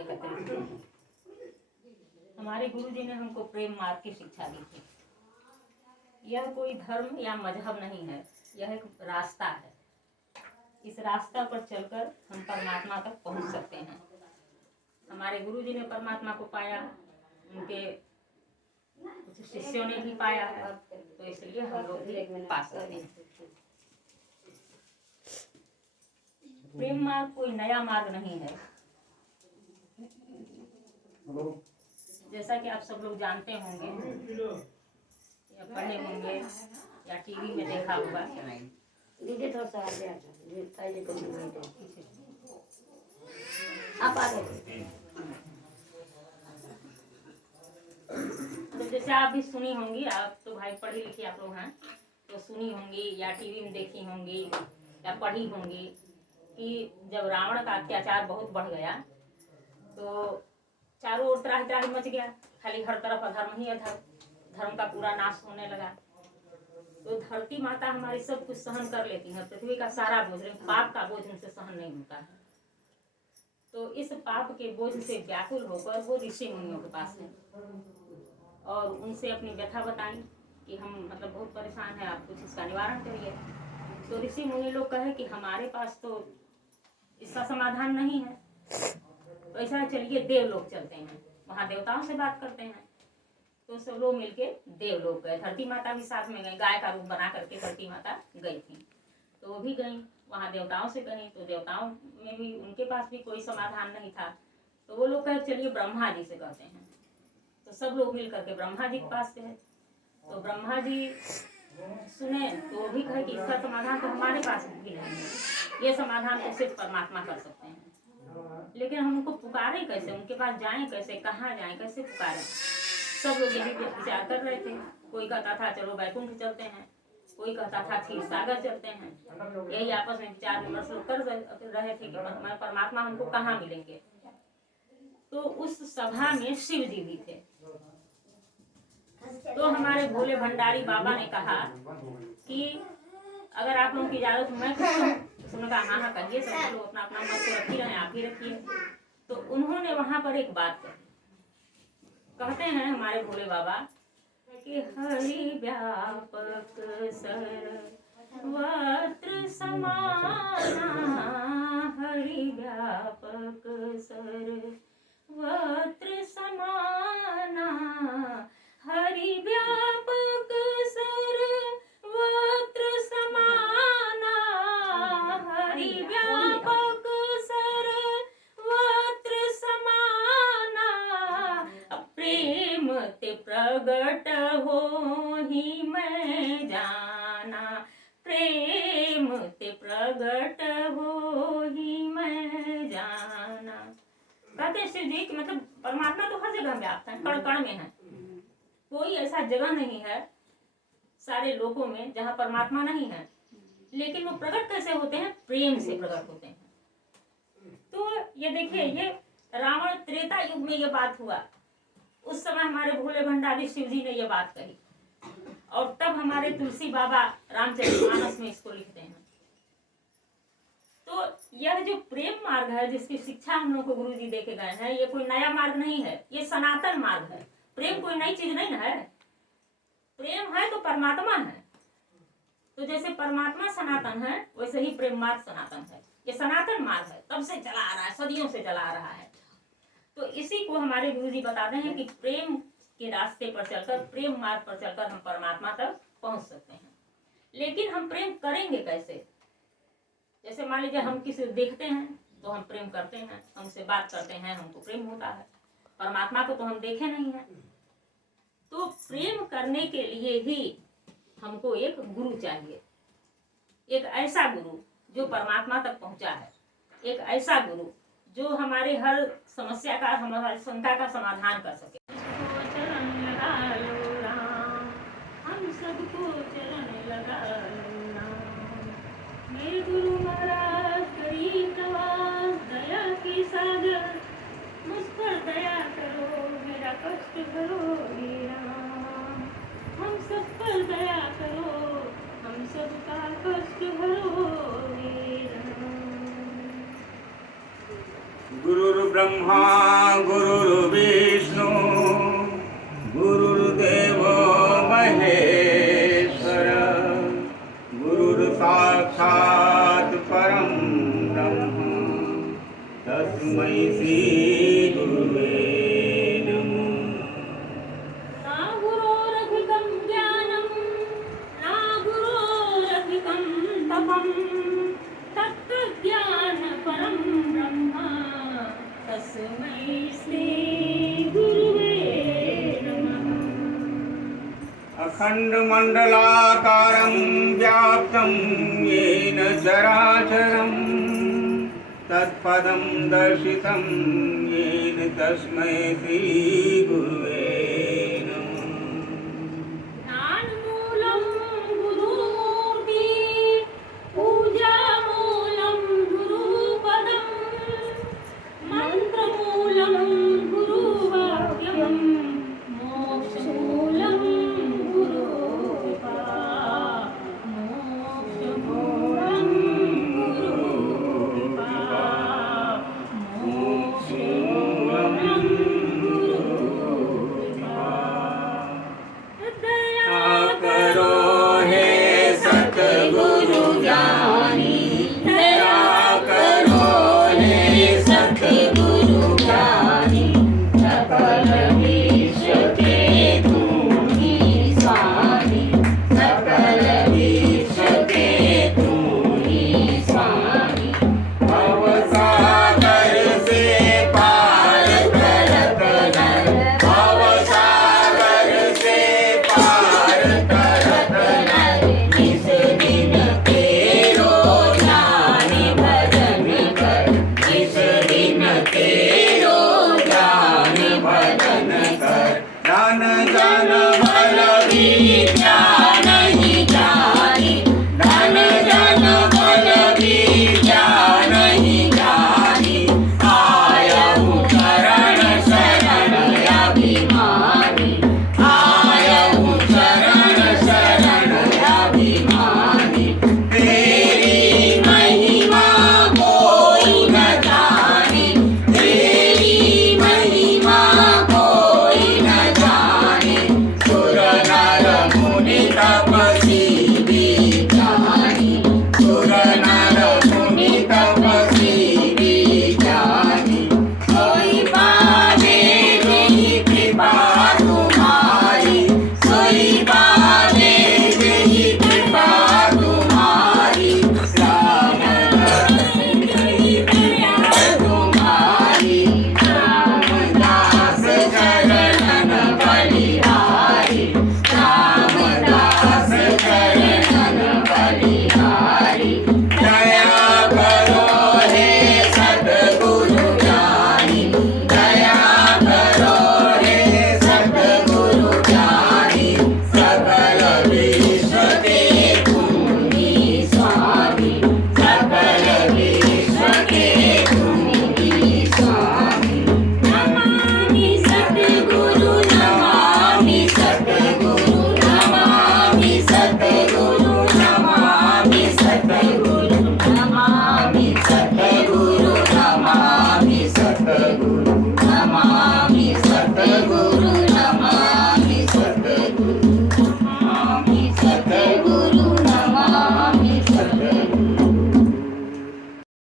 एकत्रित हैं। हमारे गुरु जी ने हमको प्रेम मार्ग की शिक्षा दी थी। यह कोई धर्म या मजहब नहीं है, यह एक रास्ता है। इस रास्ता पर चलकर हम परमात्मा तक पहुंच सकते हैं। हमारे गुरु जी ने परमात्मा को पाया, उनके कुछ शिष्यों ने भी पाया है, तो इसलिए हम लोग भी पा सकते हैं। प्रेम मार्ग कोई नया मार्ग नहीं है। जैसा कि आप सब लोग जानते होंगे या पढ़े होंगे या टीवी में देखा होगा। तो जैसे आप भी सुनी होंगी, आप तो भाई पढ़ी लिखी आप लोग हैं, तो सुनी होंगी या टीवी में देखी होंगी या पढ़ी होंगी कि जब रावण का अत्याचार बहुत बढ़ गया तो चारों ओर त्राही त्राही मच गया, खाली हर तरफ अधर्म ही अधर्म, धर्म का पूरा नाश होने लगा। तो धरती माता हमारी सब कुछ सहन कर लेती है, पृथ्वी का सारा बोझ, लेकिन पाप का बोझ उनसे सहन नहीं होता है। तो इस पाप के बोझ से व्याकुल होकर वो ऋषि मुनियों के पास है और उनसे अपनी व्यथा बताई कि हम मतलब बहुत परेशान है, आप कुछ इसका निवारण करिए। तो ऋषि मुनि लोग कहे कि हमारे पास तो इसका समाधान नहीं है, तो ऐसा चलिए देवलोक चलते हैं, वहाँ देवताओं से बात करते हैं। तो सब लोग मिलके देवलोक गए, धरती माता भी साथ में गई, गाय का रूप बना करके धरती माता गई थी, तो वो भी गई, वहाँ देवताओं से कही, तो देवताओं में भी उनके पास भी कोई समाधान नहीं था। तो वो लोग कहे चलिए ब्रह्मा जी से कहते हैं। तो सब लोग मिल करके ब्रह्मा जी के पास गए। तो ब्रह्मा जी सुने तो वो भी कहे कि इसका समाधान तो हमारे पास भी नहीं है, ये समाधान तो सिर्फ परमात्मा कर सकते हैं। लेकिन हम उनको पुकारें कैसे, उनके पास जाएं कैसे, कहाँ जाएं, कैसे पुकारें? सब लोग यही विचार कर रहे थे। कोई कहता था चलो बैकुंठ चलते हैं, कोई कहता था क्षीर सागर चलते हैं। यही आपस में विचार विमर्श कर रहे थे कि परमात्मा हमको कहाँ मिलेंगे। तो उस सभा में शिव जी भी थे। तो हमारे भोले भंडारी बाबा ने कहा कि अगर आप लोगों की इजाजत मैं उसने कहा हाँ कहिए, सब लोग अपना अपना मत रखी रहे, आप ही रखिए। तो उन्होंने वहां पर एक बात कही, कहते हैं हमारे भोले बाबा कि हरि व्यापक सर्वत्र समाना, हरि व्यापक सर्वत्र समाना, हरि व्यापक सर्वत्र समाना, हरि व्यापक सर्वत्र समाना, प्रेम ते प्रगट हो ही मैं जाना, प्रेम ते प्रगट हो ही मैं जाना। कहते शिव जी कि मतलब परमात्मा तो हर जगह व्याप्त है, कण कण में है, कोई ऐसा जगह नहीं है सारे लोगों में जहाँ परमात्मा नहीं है। लेकिन वो प्रकट कैसे होते हैं? प्रेम से प्रकट होते हैं। तो ये देखिए, ये रावण त्रेता युग में ये बात हुआ, उस समय हमारे भोले भंडारी शिव जी ने ये बात कही, और तब हमारे तुलसी बाबा रामचरितमानस में इसको लिखते हैं। तो यह जो प्रेम मार्ग है जिसकी शिक्षा हम लोग को गुरु जी दे के गए हैं, ये कोई नया मार्ग नहीं है, ये सनातन मार्ग है। प्रेम कोई नई चीज नहीं है, प्रेम है तो परमात्मा है। तो जैसे परमात्मा सनातन है वैसे ही प्रेम मार्ग सनातन है। ये सनातन मार्ग है, तब से चला आ रहा है, सदियों से चला आ रहा है। तो इसी को हमारे गुरु जी बताते हैं कि प्रेम के रास्ते पर चलकर, प्रेम मार्ग पर चलकर हम परमात्मा तक पहुंच सकते हैं। लेकिन हम प्रेम करेंगे कैसे? जैसे मान लीजिए हम किसी देखते हैं तो हम प्रेम करते हैं, हमसे बात करते हैं, हमको प्रेम होता है। परमात्मा को तो हम देखे नहीं है। तो प्रेम करने के लिए ही हमको एक गुरु चाहिए, एक ऐसा गुरु जो परमात्मा तक पहुंचा है, एक ऐसा गुरु जो हमारे हर समस्या का, हमारी शंका का समाधान कर सके। चरण लगा लो राम, हम सबको चरण लगा लो राम। मेरे गुरु महाराज करीब नवाज, दया की सागर, मुझ पर दया करो, मेरा कष्ट भरो हे राम। हम सब पर दया करो, हम सबका कष्ट भरो हे राम। गुरु गुरुर्ब्रह्मा गुरुर्विष्णु गुरुर्देवो महेश्वर गुरुर्साक्षात् परं ब्रह्म तस्मै श्री गुरुवे नमः। ना गुरोरधिकं ज्ञानं ना गुरोरधिकं तपं तत्त्वज्ञानपरं ब्रह्म तस्मै श्री गुरुवे नमः। अखण्डमण्डलाकारं व्याप्तं येन चराचरं तत्पदं दर्शितं येन तस्मै श्रीगुरुवे